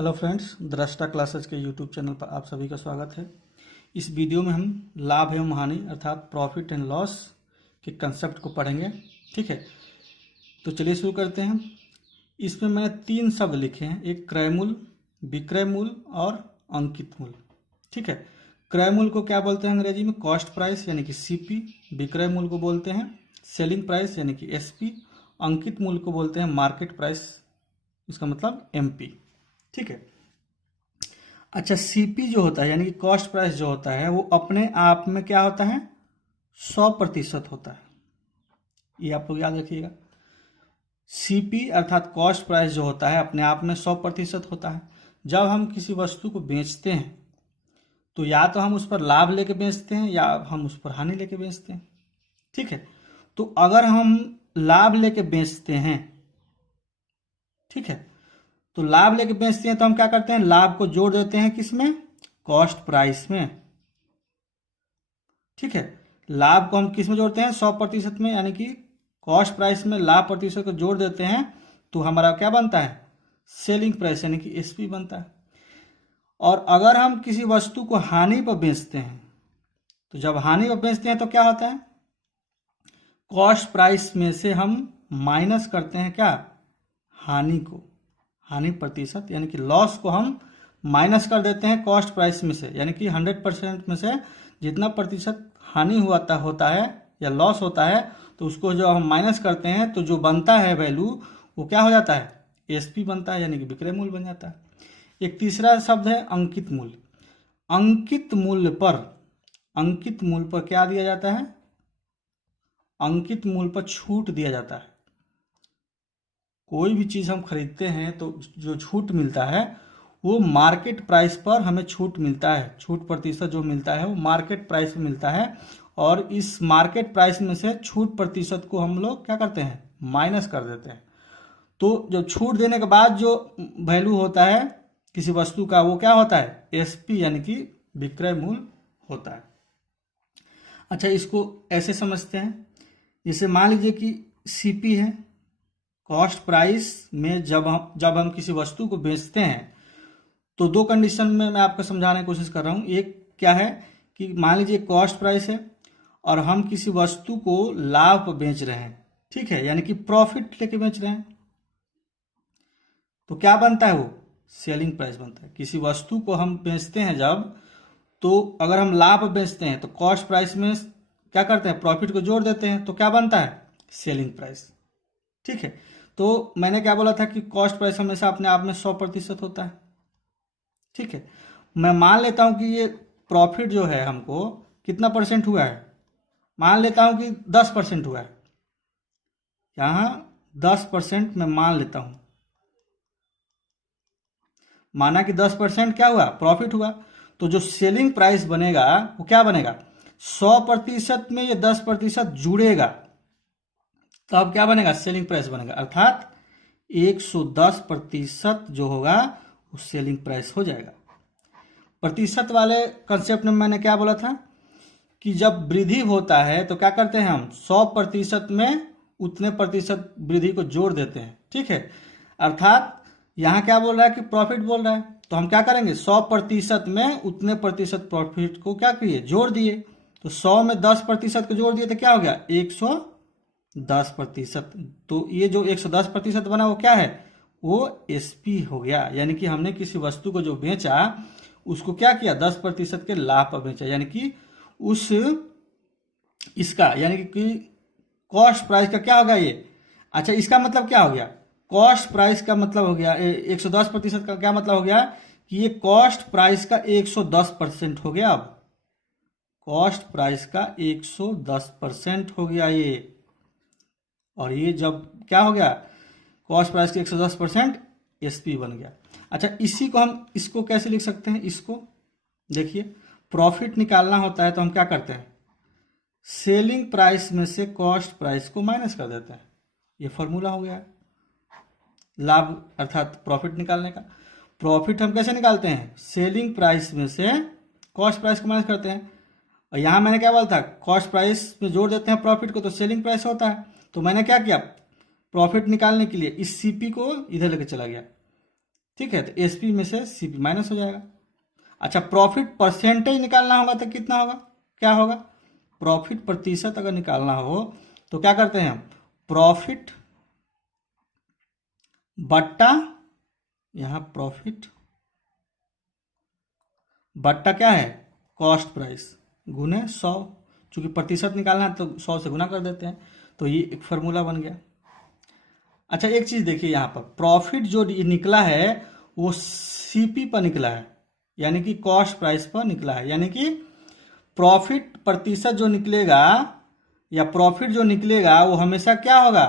Hello friends, दृष्टा classes के YouTube channel पर आप सभी का स्वागत है। इस वीडियो में हम लाभ एवं हानि अर्थात प्रॉफिट एंड लॉस के कंसेप्ट को पढ़ेंगे। ठीक है, तो चलिए शुरू करते हैं। इसमें मैंने 3 शब्द लिखे हैं, एक क्रय मूल्य, विक्रय मूल्य और अंकित मूल्य। ठीक है, क्रय मूल्य को क्या बोलते हैं अंग्रेजी में? कॉस्ट प्राइस यानी कि सीपी। विक्रय मूल्य को बोलते हैं सेलिंग प्राइस यानी कि एसपी। अंकित मूल्य को बोलते हैं मार्केट प्राइस, इसका मतलब एमपी। ठीक है, अच्छा, सीपी जो होता है यानी कि कॉस्ट प्राइस जो होता है वो अपने आप में क्या होता है? 100% होता है। ये आप लोग याद रखिएगा। सीपी अर्थात कॉस्ट प्राइस जो होता है अपने आप में 100% होता है। जब हम किसी वस्तु को बेचते हैं तो या तो हम उस पर लाभ लेके बेचते हैं या हम उस पर हानि लेके बेचते हैं। ठीक है, तो अगर हम लाभ लेके बेचते हैं, ठीक है, तो लाभ लेके बेचते हैं तो हम क्या करते हैं? लाभ को जोड़ देते हैं किसमें? कॉस्ट प्राइस में। ठीक है, लाभ को हम किस में जोड़ते हैं? 100% में, यानी कि कॉस्ट प्राइस में लाभ प्रतिशत को जोड़ देते हैं तो हमारा क्या बनता है? सेलिंग प्राइस यानी कि एसपी बनता है। और अगर हम किसी वस्तु को हानि पर बेचते हैं तो जब हानि पर बेचते हैं तो क्या होता है? कॉस्ट प्राइस में से हम माइनस करते हैं क्या? हानि को, हानि प्रतिशत यानी कि लॉस को हम माइनस कर देते हैं कॉस्ट प्राइस में से, यानी कि 100% में से जितना प्रतिशत हानि होता है या लॉस होता है तो उसको जो हम माइनस करते हैं तो जो बनता है वैल्यू वो क्या हो जाता है? एसपी बनता है, यानी कि विक्रय मूल्य बन जाता है। एक तीसरा शब्द है अंकित मूल्य। अंकित मूल्य पर क्या दिया जाता है? अंकित मूल्य पर छूट दिया जाता है। कोई भी चीज हम खरीदते हैं तो जो छूट मिलता है वो मार्केट प्राइस पर हमें छूट मिलता है। छूट प्रतिशत जो मिलता है वो मार्केट प्राइस में मिलता है और इस मार्केट प्राइस में से छूट प्रतिशत को हम लोग क्या करते हैं? माइनस कर देते हैं। तो जो छूट देने के बाद जो वैल्यू होता है किसी वस्तु का वो क्या होता है? एसपी यानी कि विक्रय मूल्य होता है। अच्छा, इसको ऐसे समझते हैं, जैसे मान लीजिए कि सीपी है, कॉस्ट प्राइस में जब हम किसी वस्तु को बेचते हैं तो 2 कंडीशन में मैं आपको समझाने की कोशिश कर रहा हूं। एक क्या है कि मान लीजिए कॉस्ट प्राइस है और हम किसी वस्तु को लाभ पर बेच रहे हैं, ठीक है, यानी कि प्रॉफिट लेके बेच रहे हैं, तो क्या बनता है? वो सेलिंग प्राइस बनता है। किसी वस्तु को हम बेचते हैं जब, तो अगर हम लाभ पर बेचते हैं तो कॉस्ट प्राइस में क्या करते हैं? प्रॉफिट को जोड़ देते हैं तो क्या बनता है? Selling price. ठीक है, तो मैंने क्या बोला था कि कॉस्ट प्राइस हमेशा अपने आप में 100% होता है। ठीक है, मैं मान लेता हूं कि ये प्रॉफिट जो है हमको कितना परसेंट हुआ है? मान लेता हूं कि 10% हुआ है। यहां 10% मैं मान लेता हूं, माना कि 10% क्या हुआ? प्रॉफिट हुआ। तो जो सेलिंग प्राइस बनेगा वो क्या बनेगा? 100% में ये 10% जुड़ेगा तो अब क्या बनेगा? सेलिंग प्राइस बनेगा, अर्थात 110% जो होगा वो सेलिंग प्राइस हो जाएगा। प्रतिशत वाले कंसेप्ट में मैंने क्या बोला था कि जब वृद्धि होता है तो क्या करते हैं हम? 100% में उतने प्रतिशत वृद्धि को जोड़ देते हैं। ठीक है, अर्थात यहां क्या बोल रहा है कि प्रॉफिट बोल रहा है, तो हम क्या करेंगे? 100% में उतने प्रतिशत प्रॉफिट को क्या किए? जोड़ दिए। तो 100 में 10% को जोड़ दिए तो क्या हो गया? 110%। तो ये जो 110% बना वो क्या है? वो एसपी हो गया, यानी कि हमने किसी वस्तु को जो बेचा उसको क्या किया? 10% के लाभ पर बेचा, यानी कि उस इसका यानी कि कॉस्ट प्राइस का क्या होगा ये? अच्छा, इसका मतलब क्या हो गया? कॉस्ट प्राइस का मतलब हो गया 110% का क्या मतलब हो गया कि ये कॉस्ट प्राइस का 110% हो गया। अब कॉस्ट प्राइस का 110% हो गया ये, और ये जब क्या हो गया? कॉस्ट प्राइस का 110% एसपी बन गया। अच्छा, इसी को हम इसको कैसे लिख सकते हैं? इसको देखिए, प्रॉफिट निकालना होता है तो हम क्या करते हैं? सेलिंग प्राइस में से कॉस्ट प्राइस को माइनस कर देते हैं। ये फॉर्मूला हो गया लाभ अर्थात प्रॉफिट निकालने का। प्रॉफिट हम कैसे निकालते हैं? सेलिंग प्राइस में से कॉस्ट प्राइस को माइनस करते हैं। और यहां मैंने क्या बोला था? कॉस्ट प्राइस में जोड़ देते हैं प्रॉफिट को तो सेलिंग प्राइस होता है। तो मैंने क्या किया? प्रॉफिट निकालने के लिए इस सीपी को इधर लेके चला गया, ठीक है, तो एसपी में से सीपी माइनस हो जाएगा। अच्छा, प्रॉफिट परसेंटेज निकालना होगा तो कितना होगा, क्या होगा, प्रॉफिट प्रतिशत अगर निकालना हो तो क्या करते हैं हम, प्रॉफिट बट्टा, यहां प्रॉफिट बट्टा क्या है, कॉस्ट प्राइस, गुने 100, चूंकि प्रतिशत निकालना है तो 100 से गुना कर देते हैं, तो ये एक फार्मूला बन गया। अच्छा, एक चीज देखिए, यहाँ पर प्रॉफिट जो निकला है वो सीपी पर निकला है, यानी कि कॉस्ट प्राइस पर निकला है, यानी कि प्रॉफिट प्रतिशत जो निकलेगा या प्रॉफिट जो निकलेगा वो हमेशा क्या होगा,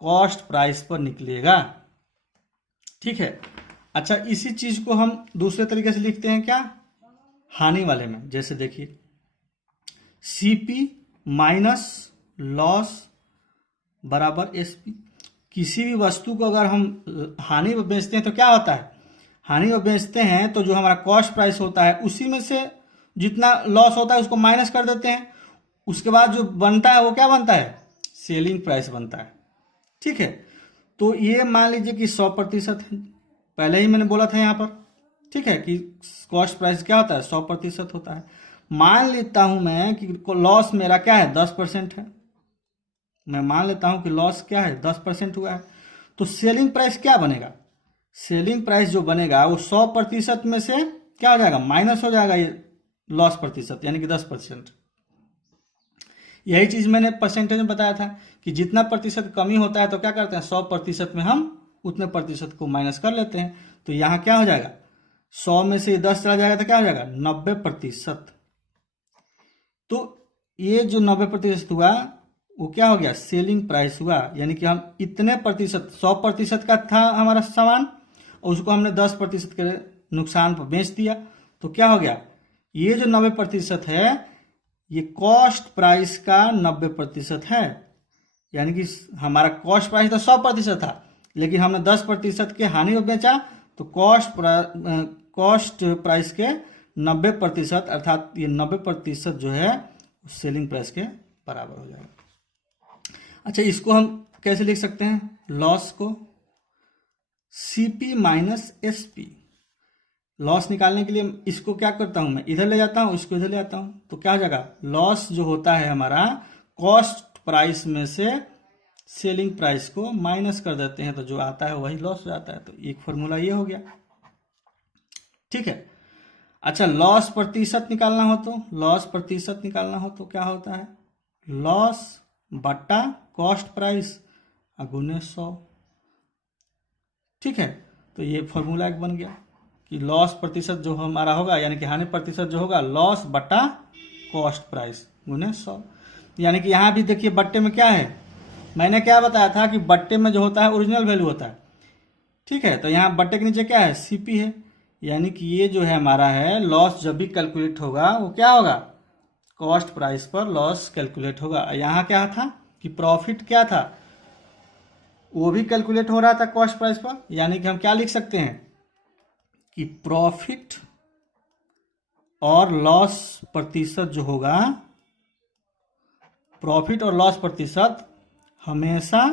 कॉस्ट प्राइस पर निकलेगा। ठीक है। अच्छा, इसी चीज को हम दूसरे तरीके से लिखते हैं, क्या, हानि वाले में। जैसे देखिए, सीपी माइनस लॉस बराबर एसपी। किसी भी वस्तु को अगर हम हानि में बेचते हैं तो क्या होता है, हानि में बेचते हैं तो जो हमारा कॉस्ट प्राइस होता है उसी में से जितना लॉस होता है उसको माइनस कर देते हैं, उसके बाद जो बनता है वो क्या बनता है, सेलिंग प्राइस बनता है। ठीक है, तो ये मान लीजिए कि 100% है, पहले ही मैंने बोला था यहाँ पर, ठीक है, कि कॉस्ट प्राइस क्या होता है, 100% होता है। मान लेता हूं मैं कि लॉस मेरा क्या है, 10% है, मैं मान लेता हूं कि लॉस क्या है, 10% हुआ है, तो सेलिंग प्राइस क्या बनेगा, सेलिंग प्राइस जो बनेगा वो 100% में से क्या हो जाएगा, माइनस हो जाएगा ये लॉस प्रतिशत, यानी कि 10%। यही चीज मैंने परसेंटेज में बताया था कि जितना प्रतिशत कमी होता है तो क्या करते हैं, 100% में हम उतने प्रतिशत को माइनस कर लेते हैं, तो यहां क्या हो जाएगा, 100 में से 10 चला जाएगा तो क्या हो जाएगा, 90%। तो ये जो 90% हुआ वो क्या हो गया, सेलिंग प्राइस हुआ, यानी कि हम इतने प्रतिशत, 100% का था हमारा सामान और उसको हमने 10% के नुकसान पर बेच दिया, तो क्या हो गया, ये जो 90% है ये कॉस्ट प्राइस का 90% है, यानी कि हमारा कॉस्ट प्राइस तो 100% था, लेकिन हमने 10% के हानि में बेचा, तो कॉस्ट प्राइस के 90% अर्थात ये 90% जो है सेलिंग प्राइस के बराबर हो जाएगा। अच्छा, इसको हम कैसे लिख सकते हैं, लॉस को सीपी माइनस एसपी, लॉस निकालने के लिए इसको क्या करता हूं मैं, इधर ले जाता हूं, इसको इधर ले जाता हूं, तो क्या हो जाएगा, लॉस जो होता है हमारा कॉस्ट प्राइस में से सेलिंग प्राइस को माइनस कर देते हैं, तो जो आता है वही लॉस हो जाता है, तो एक फॉर्मूला ये हो गया। ठीक है। अच्छा, लॉस प्रतिशत निकालना हो तो, लॉस प्रतिशत निकालना हो तो क्या होता है, लॉस बट्टा कॉस्ट प्राइस गुने 100। ठीक है, तो ये फॉर्मूला एक बन गया कि लॉस प्रतिशत जो हमारा होगा, यानी कि हानि प्रतिशत जो होगा, लॉस बट्टा कॉस्ट प्राइस गुने 100। यानी कि यहां भी देखिए बट्टे में क्या है, मैंने क्या बताया था कि बट्टे में जो होता है ओरिजिनल वैल्यू होता है। ठीक है, तो यहाँ बट्टे के नीचे क्या है, सीपी है, यानी कि ये जो है हमारा है लॉस जब भी कैलकुलेट होगा वो क्या होगा, कॉस्ट प्राइस पर लॉस कैलकुलेट होगा। यहाँ क्या था कि प्रॉफिट क्या था, वो भी कैलकुलेट हो रहा था कॉस्ट प्राइस पर, यानी कि हम क्या लिख सकते हैं कि प्रॉफिट और लॉस प्रतिशत जो होगा, प्रॉफिट और लॉस प्रतिशत हमेशा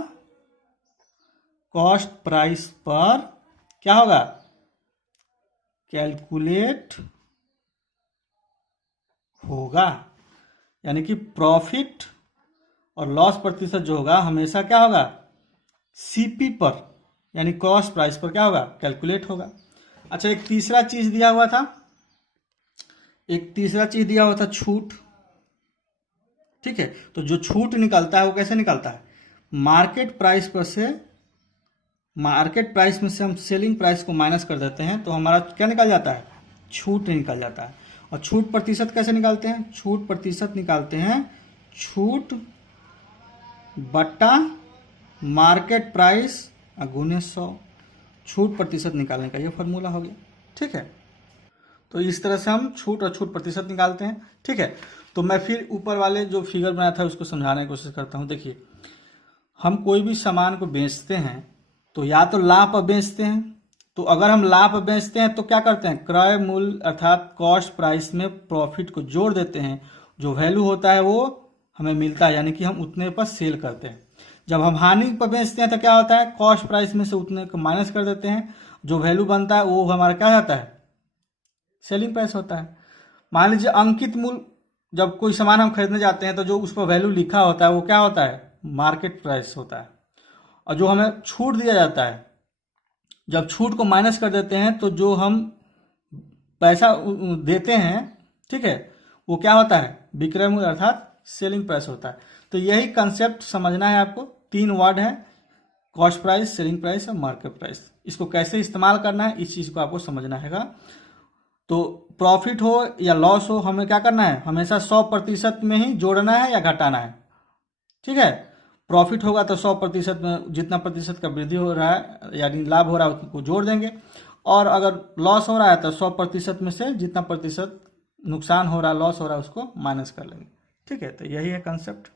कॉस्ट प्राइस पर क्या होगा, कैलकुलेट होगा, यानी कि प्रॉफिट और लॉस प्रतिशत जो होगा हमेशा क्या होगा, सीपी पर यानी कॉस्ट प्राइस पर क्या होगा, कैलकुलेट होगा। अच्छा, एक तीसरा चीज दिया हुआ था, एक तीसरा चीज दिया हुआ था छूट। ठीक है, तो जो छूट निकलता है वो कैसे निकलता है, मार्केट प्राइस पर से, मार्केट प्राइस में से हम सेलिंग प्राइस को माइनस कर देते हैं तो हमारा क्या निकल जाता है, छूट निकल जाता है। और छूट प्रतिशत कैसे निकालते हैं, छूट प्रतिशत निकालते हैं छूट बट्टा मार्केट प्राइस गुने 100, छूट प्रतिशत निकालने का ये फॉर्मूला हो गया। ठीक है, तो इस तरह से हम छूट और छूट प्रतिशत निकालते हैं। ठीक है, तो मैं फिर ऊपर वाले जो फिगर बनाया था उसको समझाने की कोशिश करता हूं। देखिए, हम कोई भी सामान को बेचते हैं तो या तो लाभ पर बेचते हैं, तो अगर हम लाभ पर बेचते हैं तो क्या करते हैं, क्रय मूल्य अर्थात कॉस्ट प्राइस में प्रॉफिट को जोड़ देते हैं, जो वैल्यू होता है वो हमें मिलता है, यानी कि हम उतने पर सेल करते हैं। जब हम हानि पर बेचते हैं तो क्या होता है, कॉस्ट प्राइस में से उतने को माइनस कर देते हैं जो वैल्यू बनता है वो हमारा क्या होता है, सेलिंग प्राइस होता है। मान लीजिए अंकित मूल्य, जब कोई सामान हम खरीदने जाते हैं तो जो उस पर वैल्यू लिखा होता है वो क्या होता है, मार्केट प्राइस होता है। और जो हमें छूट दिया जाता है, जब छूट को माइनस कर देते हैं तो जो हम पैसा देते हैं, ठीक है, वो क्या होता है, विक्रय मूल्य अर्थात सेलिंग प्राइस होता है। तो यही कंसेप्ट समझना है आपको। 3 वर्ड है, कॉस्ट प्राइस, सेलिंग प्राइस और मार्केट प्राइस। इसको कैसे इस्तेमाल करना है इस चीज को आपको समझना है। तो प्रॉफिट हो या लॉस हो, हमें क्या करना है, हमेशा 100% में ही जोड़ना है या घटाना है, ठीक है। प्रॉफिट होगा तो 100% में जितना प्रतिशत का वृद्धि हो रहा है यानी लाभ हो रहा है उसको जोड़ देंगे, और अगर लॉस हो रहा है तो 100% में से जितना प्रतिशत नुकसान हो रहा है, लॉस हो रहा है, उसको माइनस कर लेंगे, ठीक है। तो यही है कंसेप्ट।